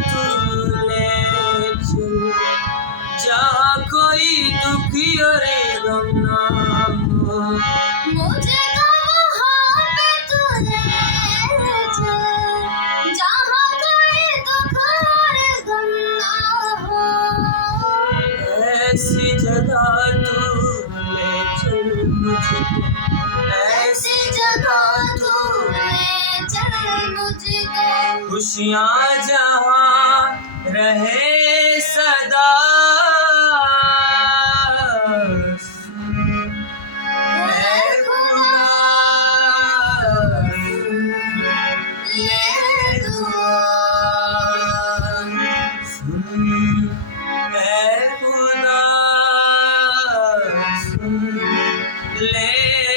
तू ले चल, जहाँ कोई दुखी और गम ना हो। मुझे वहाँ पे तू ले चल, जहाँ कोई दुख और गम ना हो। ऐसी जगह तू ले चल मुझको, ऐसी जगह तू ले चल मुझको, खुशियाँ जहाँ रहे सदा। ऐ खुदा ये दुआ, ऐ खुदा सुन ले